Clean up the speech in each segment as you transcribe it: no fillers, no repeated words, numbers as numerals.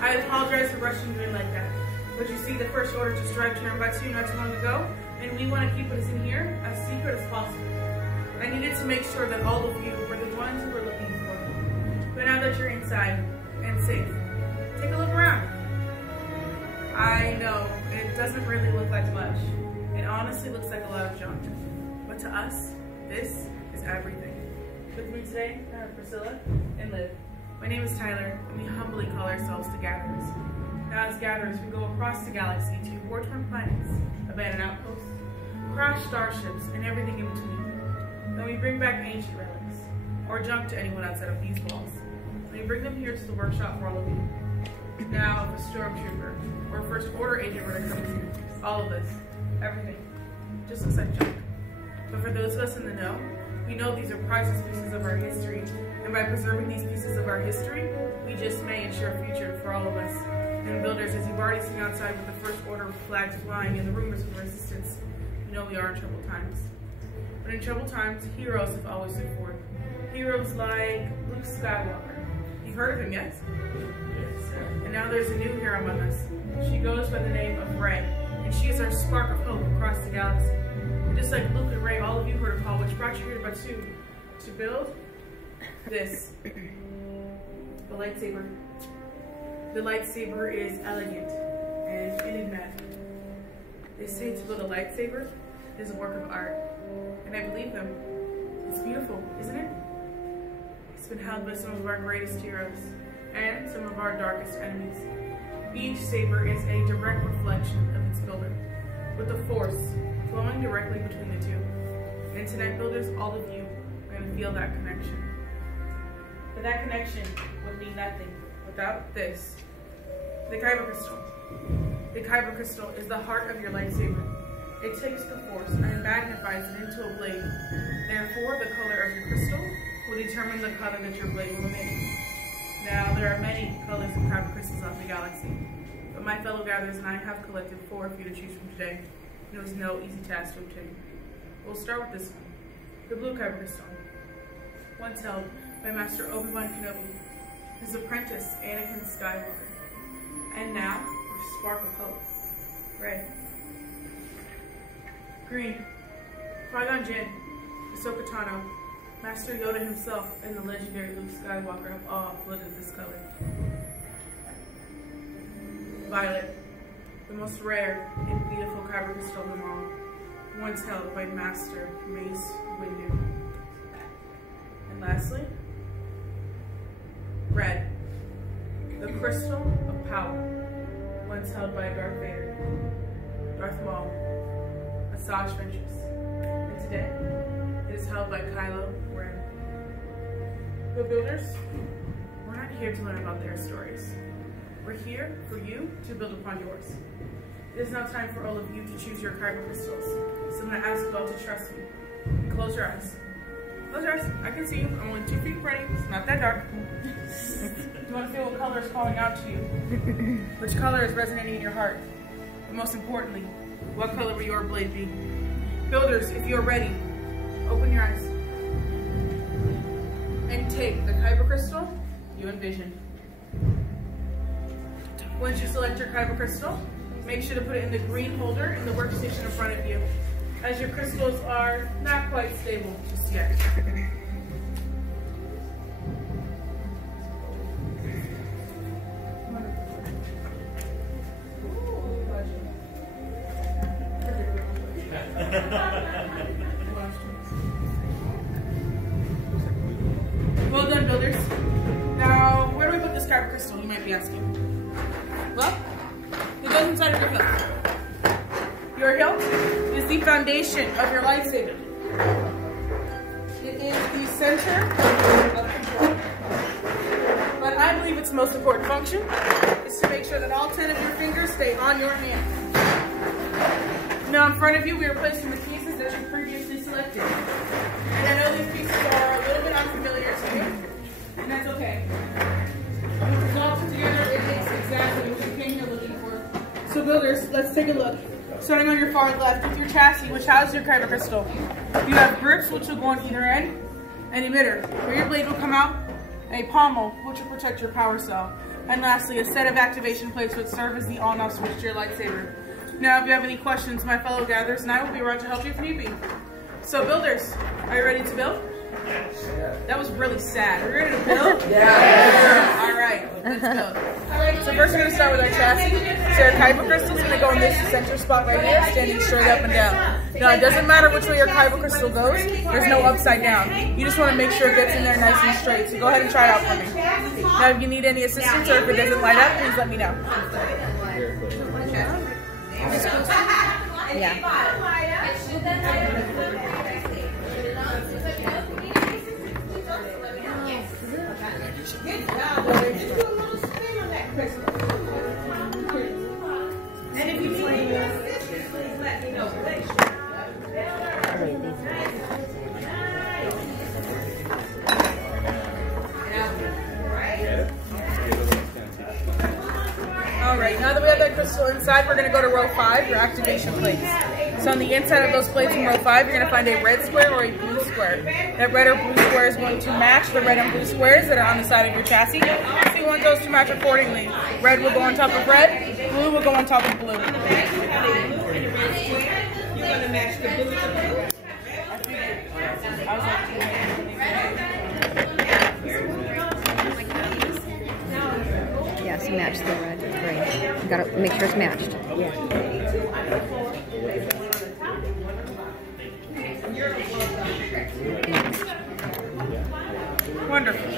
I apologize for rushing you in like that. But you see, the first order just arrived here in Batu not too long ago, and we want to keep what's in here as secret as possible. I needed to make sure that all of you were the ones who were looking for. But now that you're inside and safe, take a look around. I know, it doesn't really look like much. It honestly looks like a lot of junk. But to us, this is everything. With me today, I have Priscilla and Liv. My name is Tyler, and we humbly call ourselves the Gatherers. Now as Gatherers, we go across the galaxy to war-torn planets, abandoned outposts, crashed starships, and everything in between. Then we bring back ancient relics, or junk to anyone outside of these walls. And we bring them here to the workshop for all of you. Now, if a stormtrooper or a first order agent were to come here, all of this, everything, just looks like junk. But for those of us in the know, we know these are priceless pieces of our history, and by preserving these pieces of our history, we just may ensure a future for all of us. And builders, as you've already seen outside with the first order flags flying and the rumors of resistance, we know we are in troubled times. But in troubled times, heroes have always stood forth. Heroes like Luke Skywalker. You've heard of him, yes? Yes, sir. And now there's a new hero among us. She goes by the name of Rey, and she is our spark of hope across the galaxy. And just like Luke and Rey, all of you heard of Paul, which brought you here to Batu to build this, the lightsaber. The lightsaber is elegant and enigmatic. They say to build a lightsaber is a work of art, and I believe them. It's beautiful, isn't it? It's been held by some of our greatest heroes and some of our darkest enemies. Each saber is a direct reflection of its builder, with the force flowing directly between the two. And tonight, builders, all of you are going to feel that connection. But that connection would mean nothing without this. The Kyber crystal. The Kyber crystal is the heart of your lightsaber. It takes the force and magnifies it into a blade. Therefore, the color of your crystal will determine the color that your blade will emit. Now, there are many colors of Kyber crystals out in the galaxy, but my fellow gatherers and I have collected 4 for you to choose from today. It was no easy task to obtain. We'll start with this one, the blue Kyber crystal, once held by Master Obi-Wan Kenobi, his apprentice Anakin Skywalker. And now, for spark of hope, red. Green, Qui-Gon Jinn, Ahsoka Tano, Master Yoda himself, and the legendary Luke Skywalker have all blooded this color. Violet, the most rare and beautiful Kyber crystal of them all, once held by Master Mace Windu. And lastly, red, the crystal of power, once held by Darth Vader, Darth Maul, Asajj Ventress, and today it is held by Kylo Ren. The builders, we're not here to learn about their stories. We're here for you to build upon yours. It is now time for all of you to choose your Kyber crystals. So I'm going to ask you all to trust me. And close your eyes. Close your eyes. I can see you. I'm only 2 feet in front of you. It's not that dark. You want to feel what color is calling out to you. Which color is resonating in your heart. But most importantly, what color will your blade be? Builders, if you're ready, open your eyes. And take the Kyber crystal you envision. Once you select your Kyber crystal, make sure to put it in the green holder in the workstation in front of you, as your crystals are not quite stable just yet. Well done, builders. Now, where do we put this Kyber crystal, you might be asking? Well, it goes inside of your hilt. Your hilt is the foundation of your lightsaber. It is the center of control. But I believe its most important function is to make sure that all 10 of your fingers stay on your hand. Now in front of you, we are placing the pieces that you previously selected. And I know these pieces are a little bit unfamiliar to you, and that's okay. When it's all put together, it makes exactly what you came here looking for. So builders, let's take a look. Starting on your far left with your chassis, which houses your Kyber crystal. You have grips, which will go on either end, an emitter, where your blade will come out, and a pommel, which will protect your power cell. And lastly, a set of activation plates would serve as the on-off switch to your lightsaber. Now, if you have any questions, my fellow gatherers and I will be around to help you if need be. So, builders, are you ready to build? That was really sad. Are you ready to build? Yeah. All right, let's build. So first we're going to start with our chassis. So our kyber crystal is going to go in this center spot right here, standing straight up and down. Now, it doesn't matter which way your kyber crystal goes. There's no upside down. You just want to make sure it gets in there nice and straight. So go ahead and try it out for me. Now, if you need any assistance or if it doesn't light up, please let me know. Yeah. And if you need any assistance, please let me know. Alright, now that we have that crystal inside, we're going to go to row 5, your activation plates. So on the inside of those plates in row 5, you're going to find a red square or a blue square. That red or blue square is going to match the red and blue squares that are on the side of your chassis. So you want those to match accordingly. Red will go on top of red, blue will go on top of blue. You're going to match the blue with the blue? Yes, match the red. Great. You gotta make sure it's matched. Yeah. Wonderful.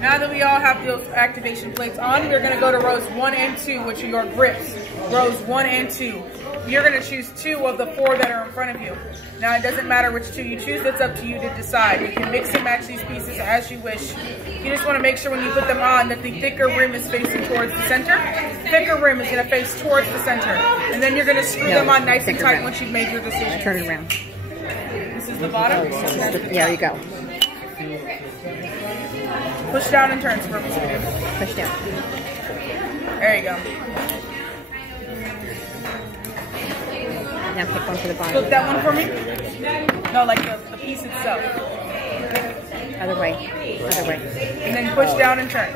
Now that we all have those activation plates on, we're going to go to rows 1 and 2, which are your grips. Rows 1 and 2. You're going to choose 2 of the 4 that are in front of you. Now, it doesn't matter which 2 you choose. That's up to you to decide. You can mix and match these pieces as you wish. You just want to make sure when you put them on that the thicker rim is facing towards the center. The thicker rim is going to face towards the center. And then you're going to screw them on nice and tight once you've made your decision. Turn it around. This is the bottom? Yeah, there you go. Push down and turn. For me. Push down. There you go. Now pick one for the bottom. Flip that one for me? No, like the piece itself. Other way. Other way. And then push down and turn.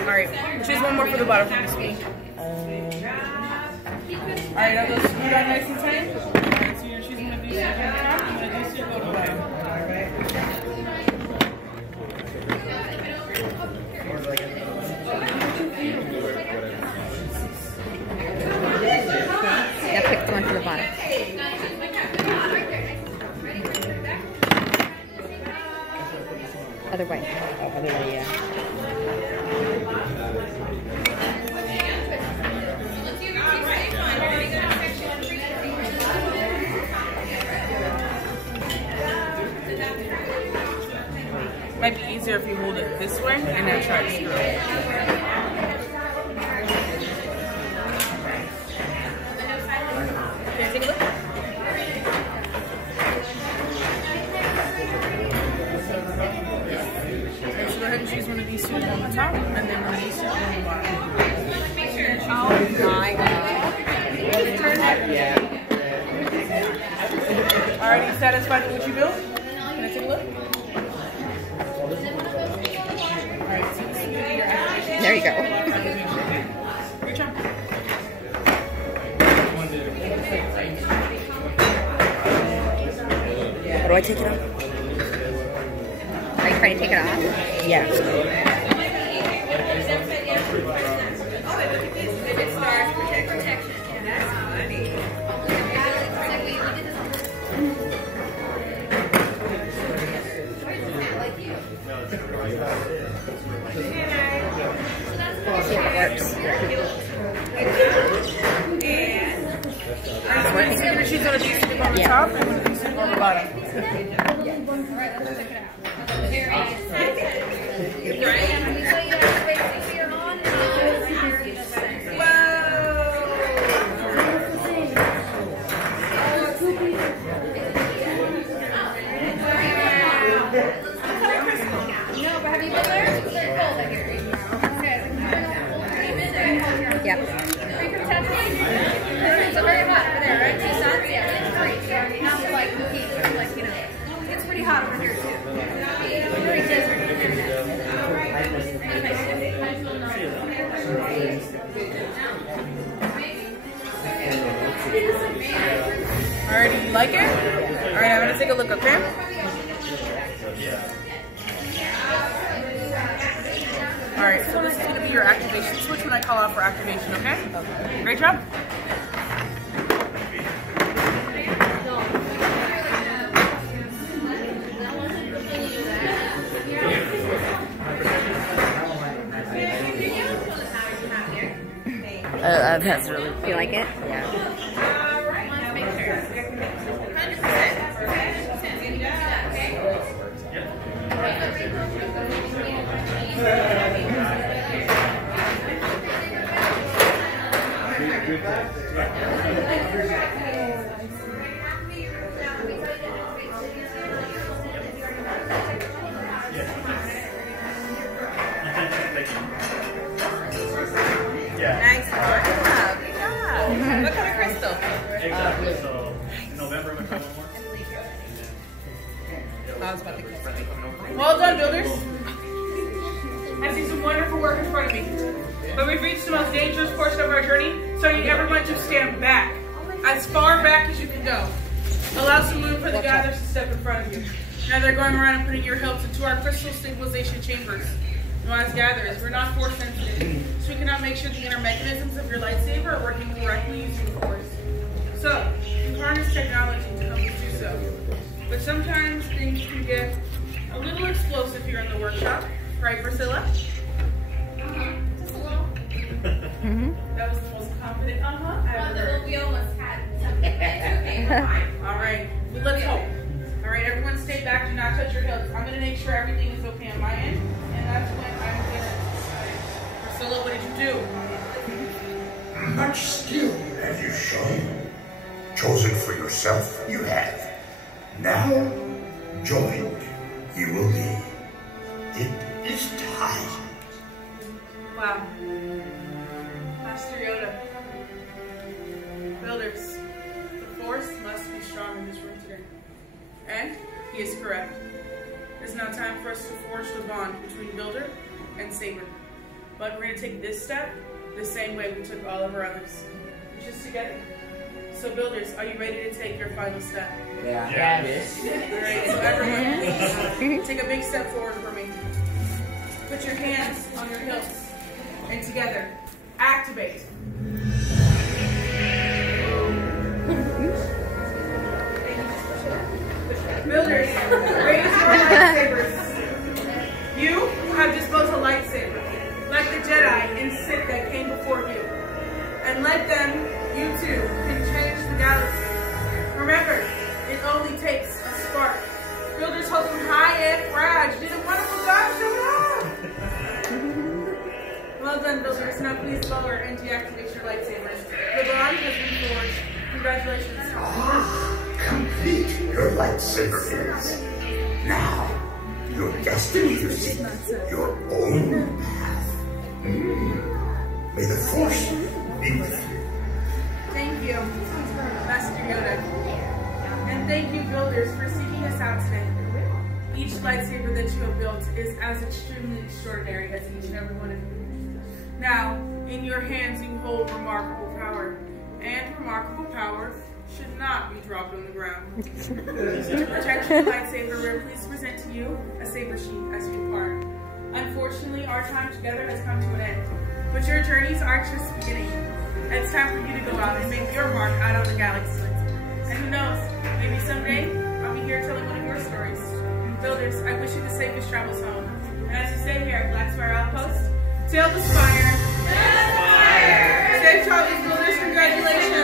Alright, choose one more for the bottom for me, sweetie. Alright, now those screw down nice and tight. Alright, so you're choosing the V on the top, I'm going to do so go to bottom. Now pick one for the bottom. Other way. Other way, yeah. Might be easier if you hold it this way and then try to screw it. Okay, take a look. Okay, so go ahead and choose one of these two on the top and then one of these two on the bottom. Oh my god. Alright, you satisfied with what you built? Can I take a look? There you go. Good job. How do I take it off? Are you trying to take it off? Yeah. See if it works. Alright, so you're going to choose one of these to go on the top and one of these to go on the bottom. Alright, let's check it out. Yeah. It's very hot over there, right? like it? All right, I'm gonna take a look, okay? All right, so this is gonna be your activation switch when I call out for activation, okay? Great job. That's really. You like it? Yeah. Nice work. Good job. What kind of crystal? Exactly. So in November, I'm gonna come more. I was about to kiss. Well done, builders. I see some wonderful work in front of me. But we've reached the most dangerous portion of our journey, so I need everyone to stand back. As far back as you can go. Allow some room for the gatherers to step in front of you. Now they're going around and putting your hilt into our crystal stabilization chambers. Now as gatherers, we're not force sensitive, so we cannot make sure the inner mechanisms of your lightsaber are working correctly using the force. So, you harness technology to help you do so. But sometimes things can get a little explosive here in the workshop. Right, Priscilla? Just a little. That was the most confident I've ever heard. We almost had something. All right, well, let's hope. All right, everyone stay back. Do not touch your hilts. I'm going to make sure everything is okay on my end. And that's when I'm going to decide. Priscilla, what did you do? Much skill have you shown. Chosen for yourself, you have. Now, joined, you will be. It is time. Wow. Master Yoda. Builders, the Force must be strong in this room today. And he is correct. It's now time for us to forge the bond between Builder and Saber. But we're going to take this step the same way we took all of our others. Just together. So Builders, are you ready to take your final step? Yeah. Alright, so everyone, please take a big step forward for me. Put your hands on your hilts. And together, activate. Builders, raise your lightsabers. You have disposed a lightsaber, like the Jedi and Sith that came before you. And like them, you too can change the galaxy. Remember, it only takes a spark. Builders hold them high and proud. You did a wonderful job, showing up. Well done, Builders. Now please lower and deactivate your lightsabers. The bond has been forged. Congratulations. Complete your lightsaber is. Now, your destiny to seek your own path. May the Force be with you. Thank you, Master Yoda. And thank you, Builders, for seeking us out today. Each lightsaber that you have built is as extremely extraordinary as each and every one of you. Now, in your hands you hold remarkable power. And remarkable power should not be dropped on the ground. To protect your lightsaber, we're pleased to present to you a saber sheath as we depart. Unfortunately, our time together has come to an end. But your journeys are just beginning. It's time for you to go out and make your mark out on the galaxy. And who knows, maybe someday I'll be here telling one of your stories. Builders, I wish you the safest travels home. And as you say here at Black Spire Outpost, Tail the Spire. Safe travels, Builders. Congratulations.